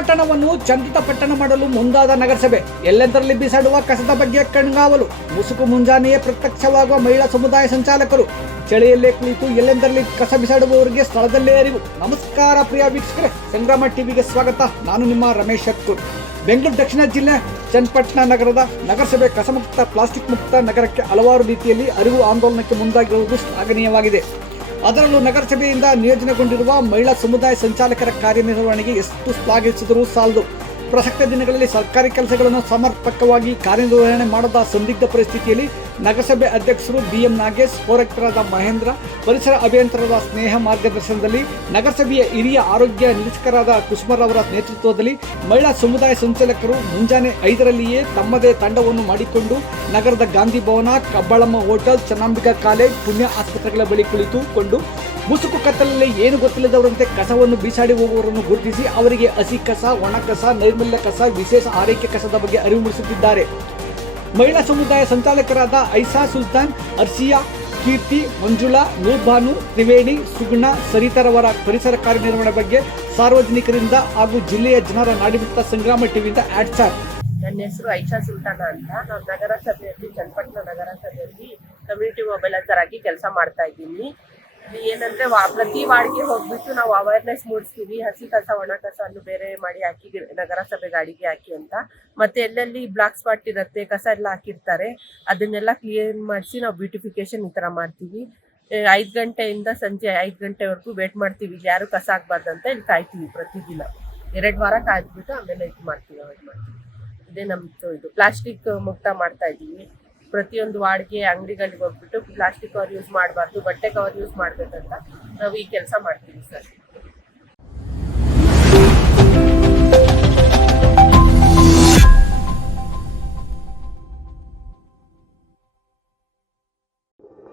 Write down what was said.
ಚನ್ನಪಟ್ಟಣವನ್ನು ಚಂದಿತ ಪಟ್ಟಣ ಮಾಡಲು ಮುಂದಾದ ನಗರಸಭೆ. ಎಲ್ಲೆಂದರಲ್ಲಿ ಬಿಸಾಡುವ ಕಸದ ಬಗ್ಗೆ ಕಣ್ಗಾವಲು. ಮುಸುಕು ಮುಂಜಾನೆಯೇ ಪ್ರತ್ಯಕ್ಷವಾಗುವ ಮಹಿಳಾ ಸಮುದಾಯ ಸಂಚಾಲಕರು. ಚಳಿಯಲ್ಲೇ ಕುಳಿತು ಎಲ್ಲೆಂದರಲ್ಲಿ ಕಸ ಬಿಸಾಡುವವರಿಗೆ ಸ್ಥಳದಲ್ಲೇ ಅರಿವು. ನಮಸ್ಕಾರ ಪ್ರಿಯ ವೀಕ್ಷಕರೇ, ಸಂಗ್ರಾಮ ಟಿವಿಗೆ ಸ್ವಾಗತ. ನಾನು ನಿಮ್ಮ ರಮೇಶ್ ಶಕ್ಕೂರ್. ಬೆಂಗಳೂರು ದಕ್ಷಿಣ ಜಿಲ್ಲೆ ಚನ್ನಪಟ್ಟಣ ನಗರದ ನಗರಸಭೆ ಕಸಮುಕ್ತ ಪ್ಲಾಸ್ಟಿಕ್ ಮುಕ್ತ ನಗರಕ್ಕೆ ಹಲವಾರು ರೀತಿಯಲ್ಲಿ ಅರಿವು ಆಂದೋಲನಕ್ಕೆ ಮುಂದಾಗಿರುವುದು ಶ್ಲಾಘನೀಯವಾಗಿದೆ. ಅದರಲ್ಲೂ ನಗರಸಭೆಯಿಂದ ನಿಯೋಜನೆಗೊಂಡಿರುವ ಮಹಿಳಾ ಸಮುದಾಯ ಸಂಚಾಲಕರ ಕಾರ್ಯನಿರ್ವಹಣೆಗೆ ಎಷ್ಟು ಶ್ಲಾಘಿಸಿದರೂ ಸಾಲದು. ಪ್ರಸಕ್ತ ದಿನಗಳಲ್ಲಿ ಸರ್ಕಾರಿ ಕೆಲಸಗಳನ್ನು ಸಮರ್ಪಕವಾಗಿ ಕಾರ್ಯನಿರ್ವಹಣೆ ಮಾಡದ ಸಂದಿಗ್ಧ ಪರಿಸ್ಥಿತಿಯಲ್ಲಿ ನಗರಸಭೆ ಅಧ್ಯಕ್ಷರು BM ನಾಗೇಶ್, ಪೌರಾಯುಕ್ತರಾದ ಮಹೇಂದ್ರ, ಪರಿಸರ ಅಭಿಯಂತರಾದ ಸ್ನೇಹ ಮಾರ್ಗದರ್ಶನದಲ್ಲಿ, ನಗರಸಭೆಯ ಹಿರಿಯ ಆರೋಗ್ಯ ನಿರೀಕ್ಷಕರಾದ ಕುಸುಮರ್ ಅವರ ನೇತೃತ್ವದಲ್ಲಿ ಮಹಿಳಾ ಸಮುದಾಯ ಸಂಚಾಲಕರು ಮುಂಜಾನೆ 5ರಲ್ಲಿಯೇ ತಮ್ಮದೇ ತಂಡವನ್ನು ಮಾಡಿಕೊಂಡು ನಗರದ ಗಾಂಧಿ ಭವನ, ಕಬ್ಬಳಮ್ಮ ಹೋಟೆಲ್, ಚೆನ್ನಾಂಬಿಕಾ ಕಾಲೇಜ್, ಪುಣ್ಯ ಆಸ್ಪತ್ರೆಗಳ ಬಳಿ ಕುಳಿತುಕೊಂಡು ಮುಸುಕು ಕತ್ತಲಲ್ಲಿ ಏನು ಗೊತ್ತಿಲ್ಲದವರಂತೆ ಕಸವನ್ನು ಬೀಸಾಡಿ ಹೋಗುವವರನ್ನು ಗುರುತಿಸಿ ಅವರಿಗೆ ಹಸಿ ಕಸ, ಒಣ ಕಸ, ನೈರ್ಮಲ್ಯ ಕಸ, ವಿಶೇಷ ಆರೈಕೆ ಕಸದ ಬಗ್ಗೆ ಅರಿವು ಮೂಡಿಸುತ್ತಿದ್ದಾರೆ. ಮಹಿಳಾ ಸಮುದಾಯ ಸಂಚಾಲಕರಾದ ಐಸಾ ಸುಲ್ತಾನ್, ಅರ್ಷಿಯಾ, ಕೀರ್ತಿ, ಮಂಜುಳಾ, ನೂರ್ಬಾನು, ತ್ರಿವೇಣಿ, ಸುಗುಣ, ಸರಿತರವರ ಪರಿಸರ ಕಾರ್ಯನಿರ್ವಹಣೆ ಬಗ್ಗೆ ಸಾರ್ವಜನಿಕರಿಂದ ಹಾಗೂ ಜಿಲ್ಲೆಯ ಜನರ ನಾಡಿಮಿತ್ತ ಸಂಗ್ರಾಮ ಟಿವಿಯಿಂದ ಆಡ್ಸಾರ್. ನನ್ನ ಹೆಸರು ಐಷಾ ಸುಲ್ತಾನ ಅಂತ. ನಾನು ನಗರಸಭೆಯಲ್ಲಿ ಚನ್ನಪಟ್ಟಣ ನಗರಸಭೆಯಲ್ಲಿ ಕಮ್ಯುನಿಟಿ ಮೊಬೈಲೈಸರ್ ಆಗಿ ಕೆಲಸ ಮಾಡ್ತಾ ಇದ್ದೀನಿ. ಏನಂದ್ರೆ ಪ್ರತಿ ವಾರ್ಡ್ಗೆ ಹೋಗ್ಬಿಟ್ಟು ನಾವು ಅವೇರ್ನೆಸ್ ಮೂಡಿಸ್ತೀವಿ. ಹಸಿ ಕಸ, ಒಣ ಕಸ ಅನ್ನು ಬೇರೆ ಮಾಡಿ ಹಾಕಿ ನಗರಸಭೆ ಗಾಡಿಗೆ ಹಾಕಿ ಅಂತ. ಮತ್ತೆ ಎಲ್ಲೆಲ್ಲಿ ಬ್ಲಾಕ್ ಸ್ಪಾಟ್ ಇರುತ್ತೆ, ಕಸ ಎಲ್ಲ ಹಾಕಿರ್ತಾರೆ, ಅದನ್ನೆಲ್ಲ ಕ್ಲಿಯರ್ ಮಾಡಿಸಿ ನಾವು ಬ್ಯೂಟಿಫಿಕೇಶನ್ ಈ ಥರ ಮಾಡ್ತೀವಿ. 5 ಗಂಟೆಯಿಂದ ಸಂಜೆ 5 ಗಂಟೆವರೆಗೂ ವೇಟ್ ಮಾಡ್ತೀವಿ. ಇಲ್ಲಿ ಯಾರು ಕಸ ಹಾಕ್ಬಾರ್ದಂತ ಇಲ್ಲಿ ಕಾಯ್ತೀವಿ. ಪ್ರತಿದಿನ 2 ವಾರ ಕಾಯ್ದುಬಿಟ್ಟು ಆಮೇಲೆ ಇದು ಮಾಡ್ತೀವಿ, ಅವಾಯ್ಡ್ ಮಾಡ್ತೀವಿ. ಇದೇ ನಮ್ಮದು ಇದು ಪ್ಲಾಸ್ಟಿಕ್ ಮುಕ್ತ ಮಾಡ್ತಾ ಇದ್ದೀವಿ. ಪ್ರತಿಯೊಂದು ವಾರ್ಡ್ಗೆ, ಅಂಗಡಿಗಳಿಗೆ ಹೋಗ್ಬಿಟ್ಟು ಪ್ಲಾಸ್ಟಿಕ್ ಕವರ್ ಯೂಸ್ ಮಾಡಬಾರ್ದು, ಬಟ್ಟೆ ಕವರ್ ಯೂಸ್ ಮಾಡಬೇಕಂತ ನಾವು ಈ ಕೆಲಸ ಮಾಡ್ತೀವಿ ಸರ್.